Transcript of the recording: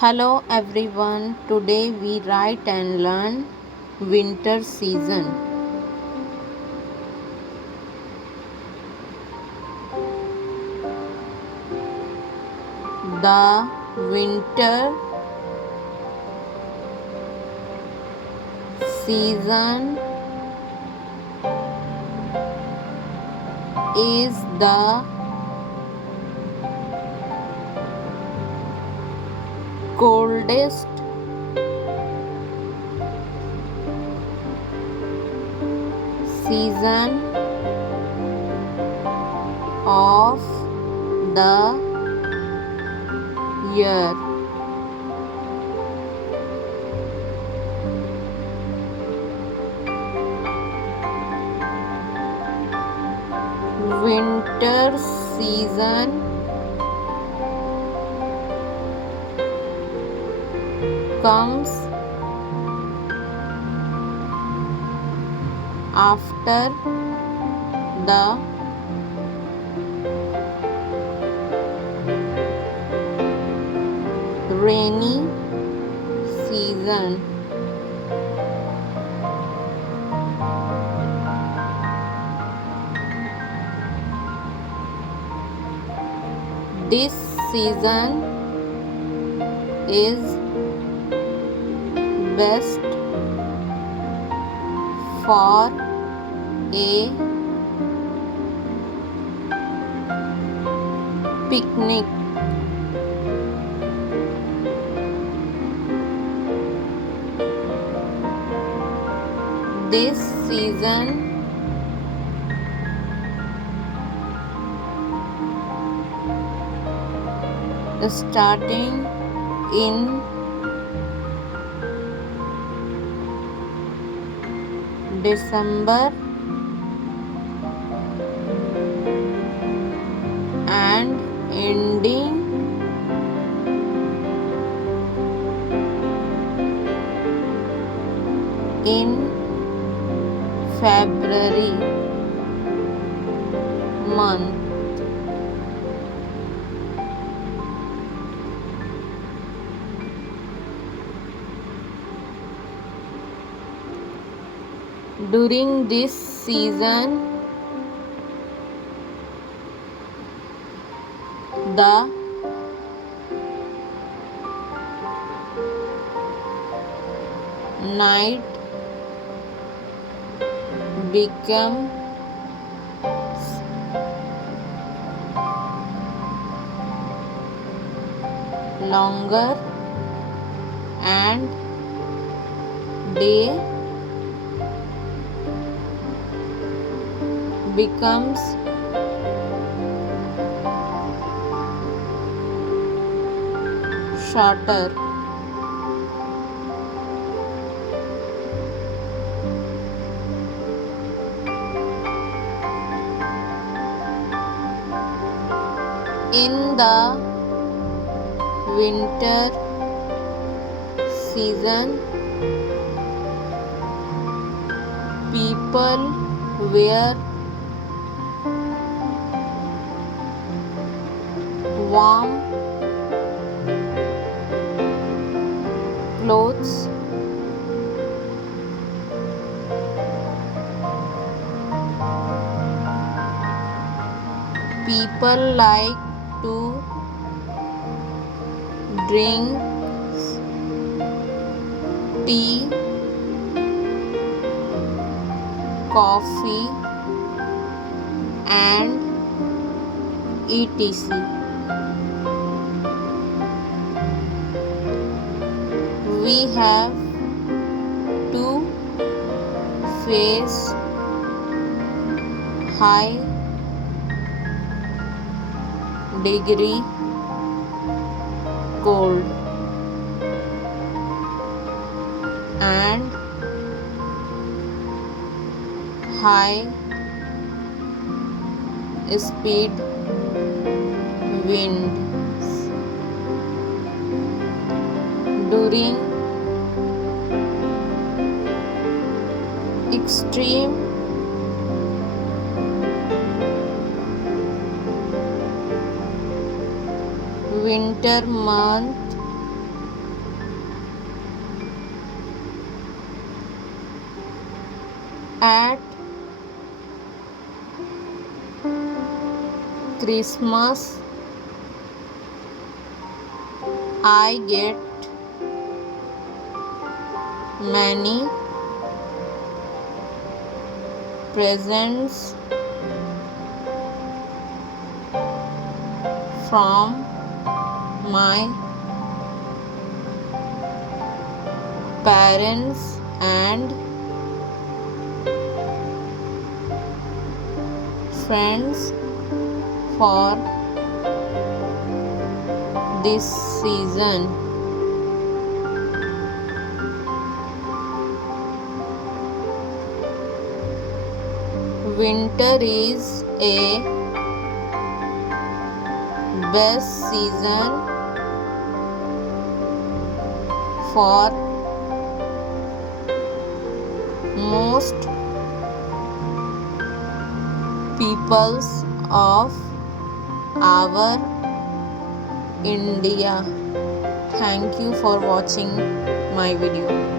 Hello everyone, today we write and learn winter season. The winter season is the coldest season of the year. Winter season comes after the rainy season. This season is best for a picnic. This season starting in December and ending in February month. During this season, the night becomes longer and day becomes shorter. In the winter season, people wear warm clothes. People like to drink tea, coffee, and etc. We have to face high degree cold and high speed winds during extreme winter month. At Christmas, I get many presents from my parents and friends for this season. Winter is a best season for most peoples of our India. Thank you for watching my video.